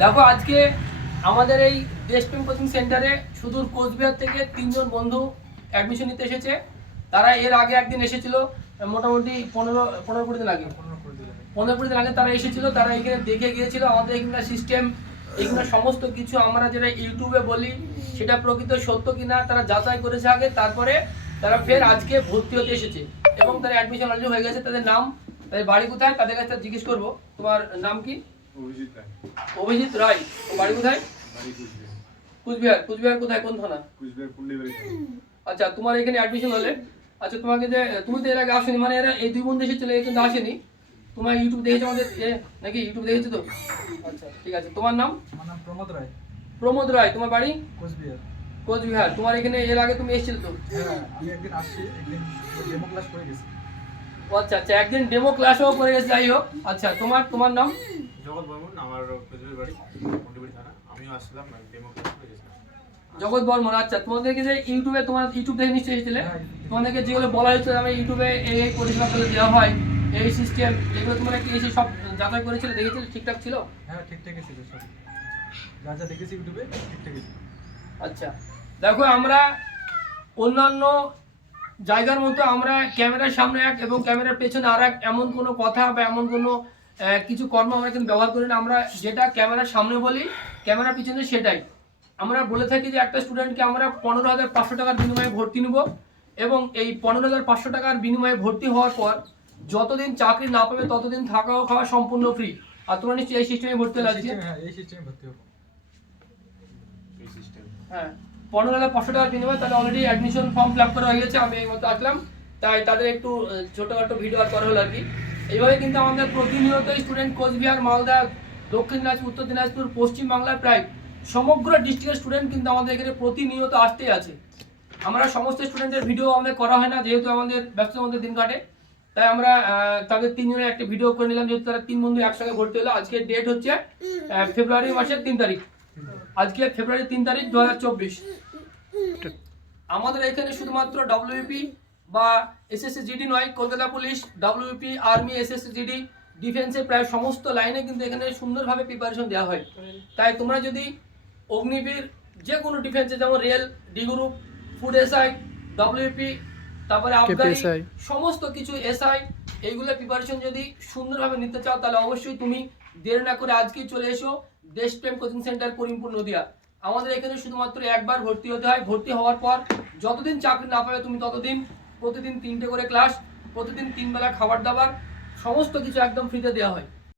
দেখো আজকে আমাদের এই দেশপ্রেম কোচিং সেন্টারে সুদূর কোচবিহার থেকে তিনজন বন্ধু অ্যাডমিশন নিতে এসেছে। তারা এর আগে একদিন এসেছিল মোটামুটি পনেরো পনেরো কুড়ি দিন আগে। পনেরো কুড়ি দিন আগে। তারা এসেছিল তারা এখানে দেখে গিয়েছিল আমাদের এখানকার সিস্টেম এখানে সমস্ত কিছু আমরা যেটা ইউটিউবে বলি সেটা প্রকৃত সত্য কিনা তারা যাচাই করেছে আগে তারপরে তারা ফের আজকে ভর্তি হতে এসেছে। এবং তারা অ্যাডমিশন অলরেডি হয়ে গেছে তাদের নাম তাদের বাড়ি কোথায় তাদের কাছে জিজ্ঞেস করব। তোমার নাম কি? অভিজিৎ রায়। অভিজিৎ রায় বাড়ি কোথায়? বাড়ি কুচবিহার। কুচবিহার কুচবিহার কোথায়? কোন থানা? কুচবিহার আচ্ছা তোমার এখানে অ্যাডমিশন হলে আচ্ছা তোমাকে যে তুমি তো এর আগে আসেনি মানে এরা এই দুই বন্ধু এসেছিল কিন্তু আসেনি। তোমার ইউটিউব দেখেছ আমাদের? এ নাকি ইউটিউব দেখেছ তো? আচ্ছা ঠিক আছে। তোমার নাম? আমার নাম প্রমোদ রায়। প্রমোদ রায় তোমার বাড়ি? কোচবিহার। কোচবিহার। তোমার এখানে এর আগে তুমি এসেছিলে তো? হ্যাঁ আমি একদিন আসছি একদিন ডেমো ক্লাস করে গেছি। আচ্ছা আচ্ছা একদিন ডেমো ক্লাসও করে গেছে যাই হোক। আচ্ছা তোমার তোমার নাম? জগৎ বর্মন আমার কুচবিহার বাড়ি পুন্ডিবাড়ি থানা। আমিও আসছিলাম ডেমো ক্লাস করে গেছিলাম। জগৎ বর্মন আচ্ছা তোমাদেরকে যে ইউটিউবে তোমার ইউটিউব দেখে নিশ্চয়ই এসেছিলে? হ্যাঁ, তোমাদেরকে যেগুলো বলা হয়েছিল আমি ইউটিউবে এই এই পরিষেবাগুলো দেওয়া হয় এই সিস্টেম এগুলো তোমরা কি এসে সব যাচাই করেছিলে দেখেছিলে ঠিকঠাক ছিল? হ্যাঁ ঠিকঠাকই ছিল সব। যা যা দেখেছি ইউটিউবে ঠিকঠাকই ছিল। আচ্ছা দেখো আমরা অন্যান্য জায়গার মতো আমরা ক্যামেরার সামনে এক এবং ক্যামেরার পেছনে আর এক এমন কোনো কথা বা এমন কোনো কিছু কর্ম আমরা কিন্তু ব্যবহার করি না। আমরা যেটা ক্যামেরার সামনে বলি ক্যামেরার পিছনে সেটাই। আমরা বলে থাকি যে একটা স্টুডেন্টকে আমরা পনেরো হাজার পাঁচশো টাকার বিনিময়ে ভর্তি নেব এবং এই পনেরো হাজার পাঁচশো টাকার বিনিময়ে ভর্তি হওয়ার পর যতদিন চাকরি না পাবে ততদিন থাকা ও খাওয়া সম্পূর্ণ ফ্রি আর তোমরা নিশ্চয়ই এই সিস্টেমে ভর্তি আজকে হ্যাঁ এই সিস্টেমে ভর্তি হব। এই সিস্টেম হ্যাঁ। পনেরো হাজার পাঁচশো টাকার বিনিময়ে তাহলে already admission form fill up করা হয়ে গেছে, আমি এই মতো আসলাম। তাই তাদের একটু ছোটখাটো ভিডিও আর করা হলো আর কি। এইভাবে কিন্তু আমাদের প্রতিনিয়তই স্টুডেন্ট কোচবিহার, মালদা, দক্ষিণ দিনাজপুর, উত্তর দিনাজপুর, পশ্চিম বাংলার প্রায় সমগ্র ডিস্ট্রিক্টের স্টুডেন্ট কিন্তু আমাদের এখানে প্রতিনিয়ত আসতেই আছে। আমরা সমস্ত স্টুডেন্টের ভিডিও আমাদের করা হয় না, যেহেতু আমাদের ব্যবসার মধ্যে দিন কাটে। তাই আমরা তাদের তিনজনের একটা ভিডিও করে নিলাম, যেহেতু তারা তিন বন্ধু একসঙ্গে ভর্তি হলো। আজকে ডেট হচ্ছে ফেব্রুয়ারি মাসের তিন তারিখ। আজকে ফেব্রুয়ারি তিন তারিখ দু হাজার চব্বিশ। আমাদের এখানে শুধুমাত্র ডব্লিউপি বা এসএসসি জিডি নয় Kolkata police WP army SSC GD ডিফেন্সের প্রায় সমস্ত লাইনে কিন্তু এখানে সুন্দরভাবে প্রিপারেশন দেওয়া হয়। তাই তোমরা যদি অগ্নিবীর যে কোনো ডিফেন্সে যেমন rail D group food SI WP তারপরে আবগারি KPSI সমস্ত কিছু এসআই এইগুলো প্রিপারেশন যদি সুন্দরভাবে নিতে চাও তাহলে অবশ্যই তুমি দেরি না করে আজকেই চলে এসো। দেশপ্রেম কোচিং সেন্টার করিমপুর নদিয়া। আমাদের এখানে শুধুমাত্র একবার ভর্তি হতে হয়। ভর্তি হওয়ার পর যতদিন চাকরি না পাবে তুমি ততদিন প্রতিদিন তিনটে করে ক্লাস, প্রতিদিন তিনবেলা খাবার দাবার, সমস্ত কিছু একদম ফ্রিতে দেওয়া হয়।